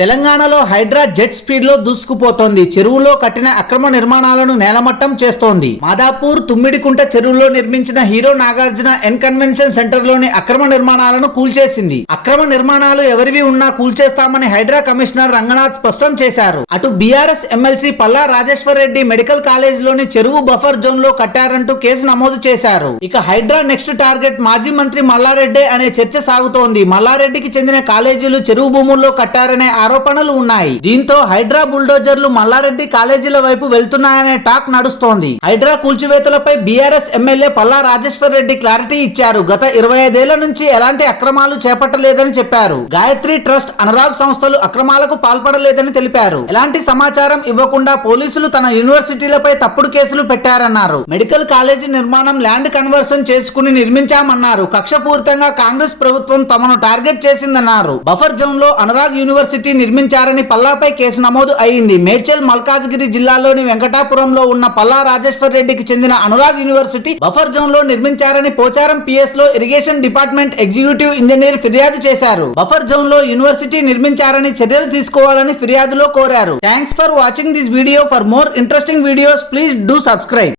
తెలంగాణలో Hydraa jet speed లో దూసుకుపోతోంది. చెరువులో కట్టిన అక్రమ నిర్మాణాలను నేలమట్టం చేస్తోంది. మాదాపూర్ తుమ్మిడికుంట చెరువులో నిర్మించిన hero Nagarjuna N convention centre లోని అక్రమ నిర్మాణాలను కూల్చేసింది. అక్రమ నిర్మాణాలు ఎవరివి ఉన్నా కూల్చేస్తామని హైడ్రా కమిషనర్ రంగనాథ్ స్పష్టం చేశారు. అటు BRS MLC Palla Rajeshwar Reddy medical college లోని చెరువు బఫర్ జోన్ లో కట్టారంటూ కేసు నమోదు చేశారు. ఇక హైడ్రా నెక్స్ట్ టార్గెట్ మాజీ మంత్రి మల్లారెడ్డి అనే చర్చ సాగుతోంది. మల్లారెడ్డికి చెందిన కాలేజీలు చెరువు భూముల్లో కట్టారనే ఆరోపణలు ఉన్నాయి. దీంతో హైడ్రా బుల్డోజర్లు మల్లారెడ్డి కాలేజీల వైపు వెళ్తున్నాయనే టాక్ నడుస్తోంది. Hydraa కూల్చివేతలపై BRS MLA Palla Rajeshwar Reddy clarity ఇచ్చారు. గత 25 ఏళ్ల నుంచి ఎలాంటి అక్రమాలు చేపట్టలేదని చెప్పారు. గాయత్రి ట్రస్ట్, అనురాగ్ సంస్థలు అక్రమాలకు పాల్పడలేదని తెలిపారు. ఎలాంటి సమాచారం ఇవ్వకుండా పోలీసులు తన యూనివర్సిటీలపై తప్పుడు కేసులు పెట్టారన్నారు. మెడికల్ కాలేజీ నిర్మాణం ల్యాండ్ కన్వర్షన్ చేసుకుని నిర్మించామన్నారు. కక్షపూరితంగా కాంగ్రెస్ ప్రభుత్వం తమను టార్గెట్ చేసిందన్నారు. బఫర్ జోన్ లో అనురాగ్ యూనివర్సిటీ నిర్మించారని పల్లాపై కేసు నమోదు అయింది. మేడ్చల్ మల్కాజ్గిరి జిల్లాలోని వెంకటాపురంలో ఉన్న పల్లా రాజేశ్వర్ రెడ్డికి చెందిన అనురాగ్ యూనివర్సిటీ బఫర్ జోన్ లో నిర్మించారని పోచారం పిఎస్ లో ఇరిగేషన్ డిపార్ట్మెంట్ ఎగ్జిక్యూటివ్ ఇంజనీర్ ఫిర్యాదు చేశారు. బఫర్ జోన్ లో యూనివర్సిటీ నిర్మించారని చర్యలు తీసుకోవాలని ఫిర్యాదులో కోరారు. Thanks for watching this video. For more interesting videos please do subscribe.